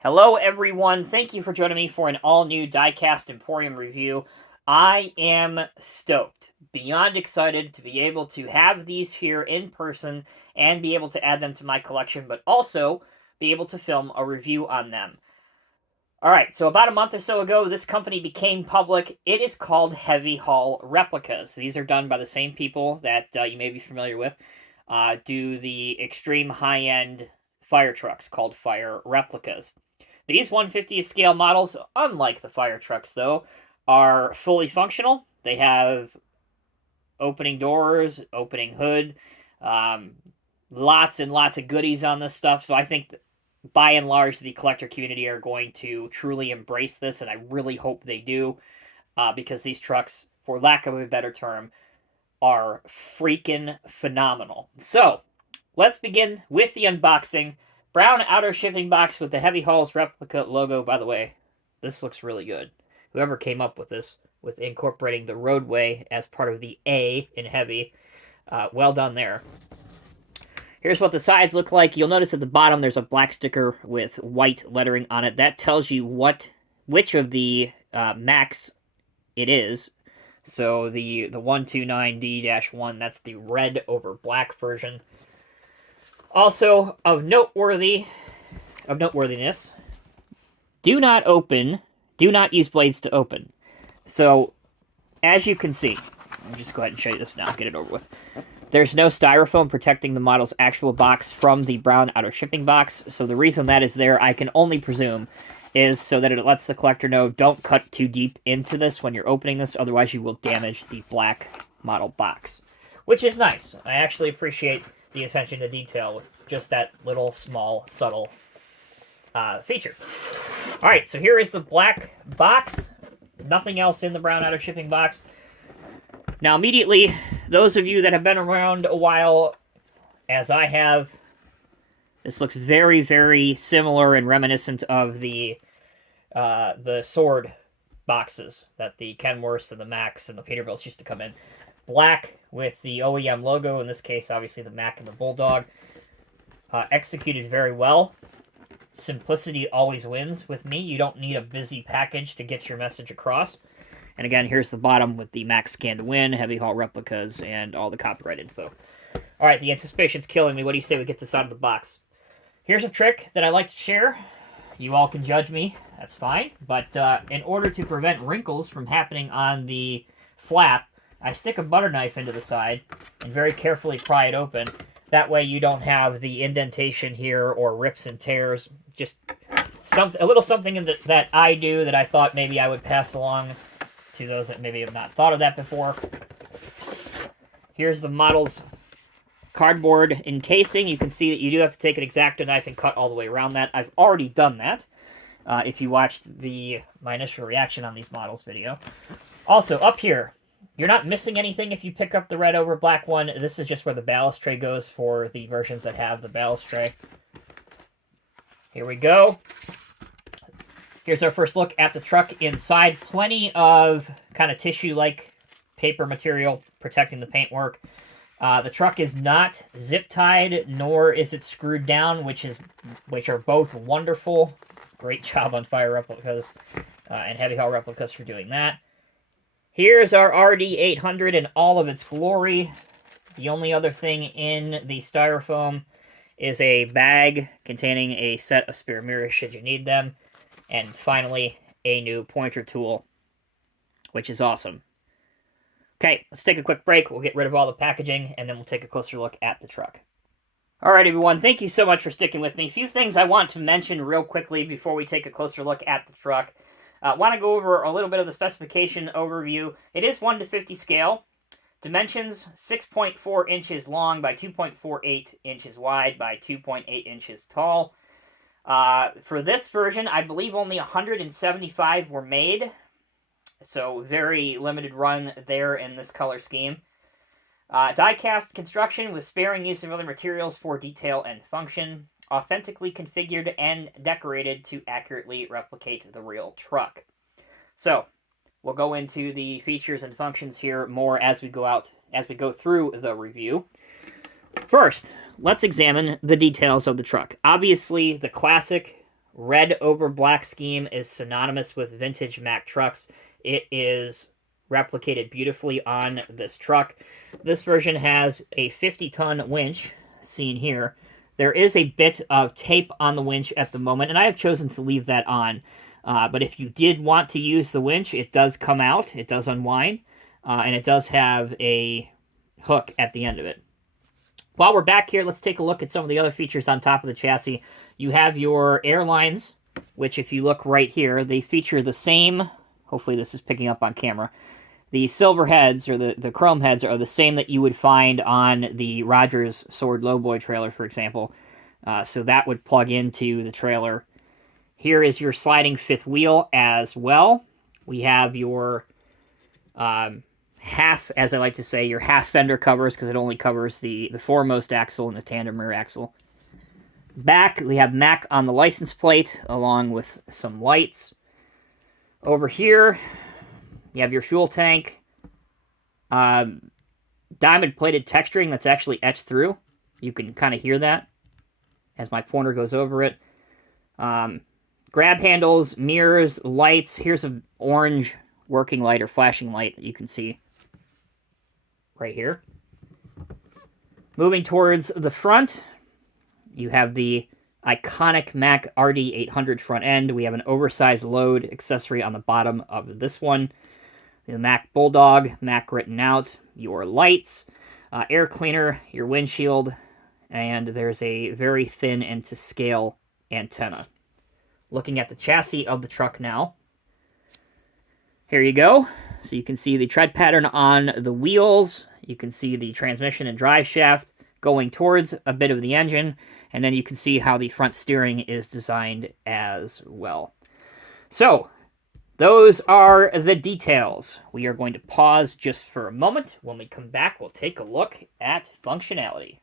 Hello, everyone. Thank you for joining me for an all-new Diecast Emporium review. I am stoked, beyond excited to be able to have these here in person and be able to add them to my collection, but also be able to film a review on them. Alright, so about a month or so ago, this company became public. It is called Heavy Haul Replicas. These are done by the same people that you may be familiar with, do the extreme high-end fire trucks called Fire Replicas. These 150th scale models, unlike the fire trucks though, are fully functional. They have opening doors, opening hood, lots and lots of goodies on this stuff. So I think by and large the collector community are going to truly embrace this, and I really hope they do, because these trucks, for lack of a better term, are freaking phenomenal. So let's begin with the unboxing. Brown outer shipping box with the Heavy Hauls replica logo. By the way, this looks really good. Whoever came up with this, with incorporating the roadway as part of the A in Heavy, well done there. Here's what the sides look like. You'll notice at the bottom there's a black sticker with white lettering on it. That tells you which of the Macks it is. So the 129D-1, that's the red over black version. Also, of noteworthiness, do not use blades to open. So, as you can see, let me just go ahead and show you this now, get it over with. There's no styrofoam protecting the model's actual box from the brown outer shipping box, so the reason that is there, I can only presume, is so that it lets the collector know don't cut too deep into this when you're opening this, otherwise you will damage the black model box. Which is nice. I actually appreciate the attention to detail with just that little, small, subtle feature. Alright, so here is the black box. Nothing else in the brown outer shipping box. Now, immediately, those of you that have been around a while, as I have, this looks very, very similar and reminiscent of the sword boxes that the Kenworths and the Macks and the Peterbilts used to come in. Black with the OEM logo, in this case, obviously the Mack and the Bulldog. Executed very well. Simplicity always wins with me. You don't need a busy package to get your message across. And again, here's the bottom with the Mack Scan to Win, Heavy Haul Replicas, and all the copyright info. Alright, the anticipation's killing me. What do you say we get this out of the box? Here's a trick that I like to share. You all can judge me. That's fine. But in order to prevent wrinkles from happening on the flap, I stick a butter knife into the side and very carefully pry it open. That way you don't have the indentation here or rips and tears. Just a little something that I do that I thought maybe I would pass along to those that maybe have not thought of that before. Here's the model's cardboard encasing. You can see that you do have to take an X-Acto knife and cut all the way around that. I've already done that. If you watched my initial reaction on these models video. Also, up here, you're not missing anything if you pick up the red over black one. This is just where the ballast tray goes for the versions that have the ballast tray. Here we go. Here's our first look at the truck inside. Plenty of kind of tissue-like paper material protecting the paintwork. The truck is not zip-tied, nor is it screwed down, which are both wonderful. Great job on Fire Replicas and Heavy Haul Replicas for doing that. Here's our RD800 in all of its glory. The only other thing in the styrofoam is a bag containing a set of spare mirrors should you need them. And finally, a new pointer tool, which is awesome. Okay, let's take a quick break. We'll get rid of all the packaging, and then we'll take a closer look at the truck. Alright, everyone, thank you so much for sticking with me. A few things I want to mention real quickly before we take a closer look at the truck. I want to go over a little bit of the specification overview. It is 1:50 scale. Dimensions, 6.4 inches long by 2.48 inches wide by 2.8 inches tall. For this version, I believe only 175 were made. So very limited run there in this color scheme. Die-cast construction with sparing use of other materials for detail and function. Authentically configured and decorated to accurately replicate the real truck. So, we'll go into the features and functions here more as we go through the review. First, let's examine the details of the truck. Obviously, the classic red over black scheme is synonymous with vintage Mack trucks. It is replicated beautifully on this truck. This version has a 50-ton winch, seen here. There is a bit of tape on the winch at the moment, and I have chosen to leave that on. But if you did want to use the winch, it does come out, it does unwind, and it does have a hook at the end of it. While we're back here, let's take a look at some of the other features on top of the chassis. You have your airlines, which if you look right here, they feature the same, hopefully this is picking up on camera, the silver heads, or the chrome heads, are the same that you would find on the Rogers Sword Lowboy trailer, for example. So that would plug into the trailer. Here is your sliding fifth wheel as well. We have your half, as I like to say, your half fender covers, because it only covers the foremost axle and the tandem rear axle. Back, we have Mack on the license plate, along with some lights. Over here, you have your fuel tank. Diamond-plated texturing that's actually etched through. You can kind of hear that as my pointer goes over it. Grab handles, mirrors, lights. Here's an orange working light or flashing light that you can see right here. Moving towards the front, you have the iconic Mack RD800 front end. We have an oversized load accessory on the bottom of this one. The Mack Bulldog, Mack written out. Your lights, air cleaner, your windshield, and there's a very thin and to scale antenna. Looking at the chassis of the truck now. Here you go. So you can see the tread pattern on the wheels. You can see the transmission and drive shaft going towards a bit of the engine. And then you can see how the front steering is designed as well. So, those are the details. We are going to pause just for a moment. When we come back, we'll take a look at functionality.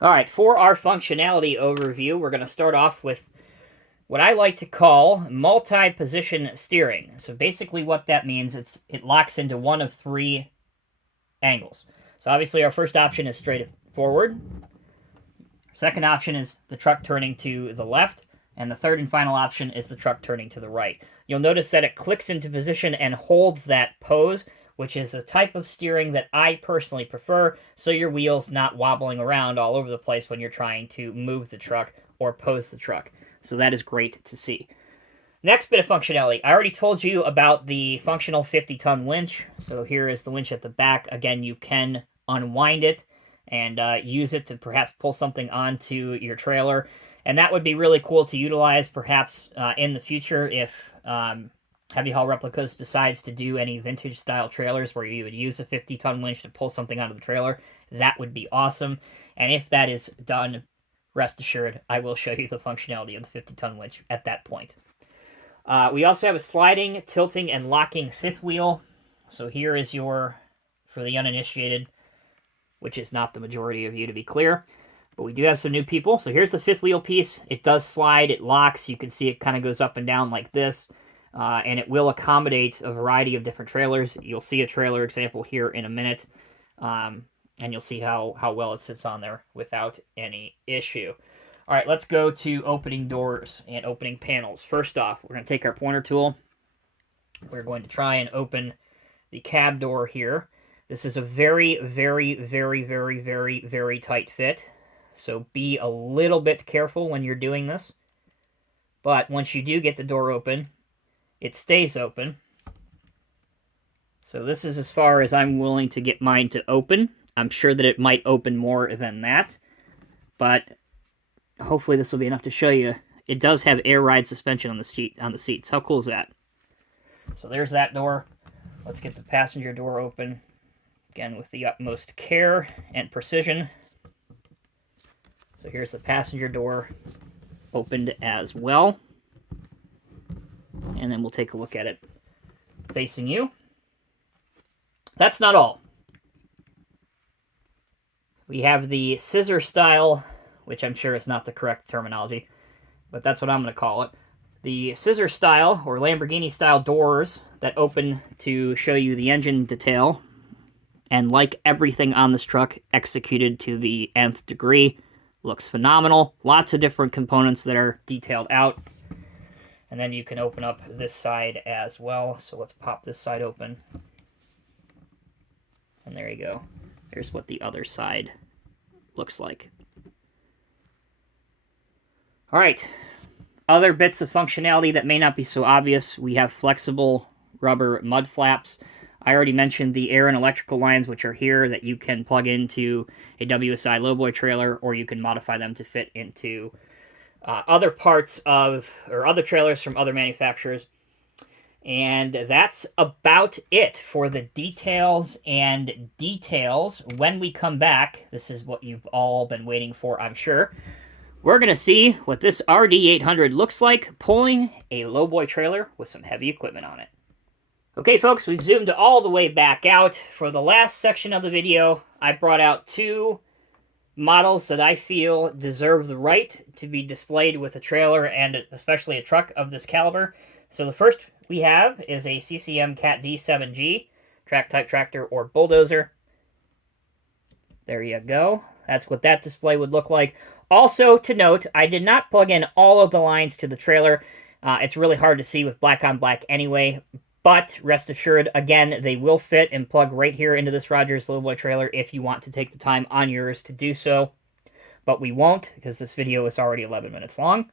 All right, for our functionality overview, we're going to start off with what I like to call multi-position steering. So basically what that means, it locks into one of three angles. So obviously our first option is straight forward. Second option is the truck turning to the left. And the third and final option is the truck turning to the right. You'll notice that it clicks into position and holds that pose, which is the type of steering that I personally prefer, so your wheel's not wobbling around all over the place when you're trying to move the truck or pose the truck. So that is great to see. Next bit of functionality. I already told you about the functional 50-ton winch. So here is the winch at the back. Again, you can unwind it and use it to perhaps pull something onto your trailer. And that would be really cool to utilize perhaps in the future if Heavy Haul Replicas decides to do any vintage-style trailers where you would use a 50-ton winch to pull something out of the trailer. That would be awesome. And if that is done, rest assured, I will show you the functionality of the 50-ton winch at that point. We also have a sliding, tilting, and locking fifth wheel. So here is your, for the uninitiated, which is not the majority of you to be clear, but we do have some new people. So here's the fifth wheel piece. It does slide, it locks. You can see it kind of goes up and down like this, and it will accommodate a variety of different trailers. You'll see a trailer example here in a minute, and you'll see how well it sits on there without any issue. All right, let's go to opening doors and opening panels. First off, we're going to take our pointer tool. We're going to try and open the cab door here. This is a very, very, very, very, very, very tight fit. So be a little bit careful when you're doing this. But once you do get the door open, it stays open. So this is as far as I'm willing to get mine to open. I'm sure that it might open more than that. But hopefully this will be enough to show you. It does have air ride suspension on the seats. How cool is that? So there's that door. Let's get the passenger door open. Again, with the utmost care and precision. So here's the passenger door opened as well. And then we'll take a look at it facing you. That's not all. We have the scissor style, which I'm sure is not the correct terminology, but that's what I'm going to call it. The scissor style, or Lamborghini style doors that open to show you the engine detail. And like everything on this truck, executed to the nth degree. Looks phenomenal. Lots of different components that are detailed out. And then you can open up this side as well. So let's pop this side open. And there you go. There's what the other side looks like. All right. Other bits of functionality that may not be so obvious. We have flexible rubber mud flaps. I already mentioned the air and electrical lines, which are here, that you can plug into a WSI Lowboy trailer, or you can modify them to fit into other parts of, or other trailers from other manufacturers. And that's about it for the details and details. When we come back, this is what you've all been waiting for, I'm sure. We're going to see what this RD800 looks like pulling a Lowboy trailer with some heavy equipment on it. Okay, folks, we zoomed all the way back out. For the last section of the video, I brought out two models that I feel deserve the right to be displayed with a trailer and especially a truck of this caliber. So the first we have is a CCM Cat D7G, track-type tractor or bulldozer. There you go. That's what that display would look like. Also, to note, I did not plug in all of the lines to the trailer. It's really hard to see with black on black anyway, but rest assured, again, they will fit and plug right here into this Rogers Lowboy trailer if you want to take the time on yours to do so. But we won't, because this video is already 11 minutes long.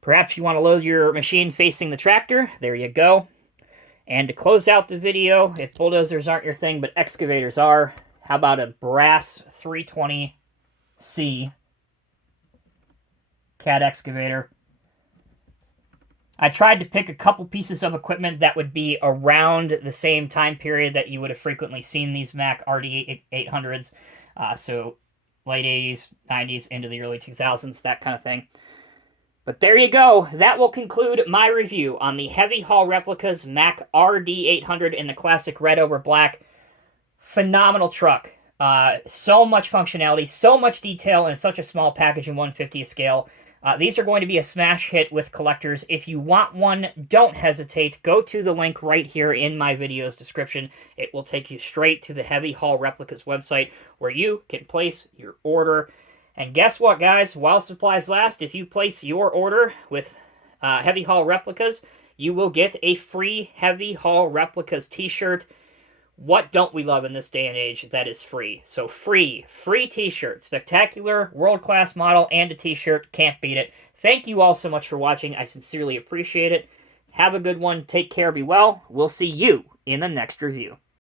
Perhaps you want to load your machine facing the tractor. There you go. And to close out the video, if bulldozers aren't your thing, but excavators are, how about a brass 320C cat excavator? I tried to pick a couple pieces of equipment that would be around the same time period that you would have frequently seen these Mack RD800s. So late 80s, 90s, into the early 2000s, that kind of thing. But there you go. That will conclude my review on the Heavy Haul Replicas Mack RD800 in the classic red over black. Phenomenal truck. So much functionality, so much detail in such a small package in 1/50th scale. These are going to be a smash hit with collectors. If you want one, don't hesitate. Go to the link right here in my video's description. It will take you straight to the Heavy Haul Replicas website where you can place your order. And guess what, guys? While supplies last, if you place your order with Heavy Haul Replicas, you will get a free Heavy Haul Replicas t-shirt. What don't we love in this day and age that is free? So free t-shirt. Spectacular, world-class model, and a t-shirt. Can't beat it. Thank you all so much for watching. I sincerely appreciate it. Have a good one. Take care. Be well. We'll see you in the next review.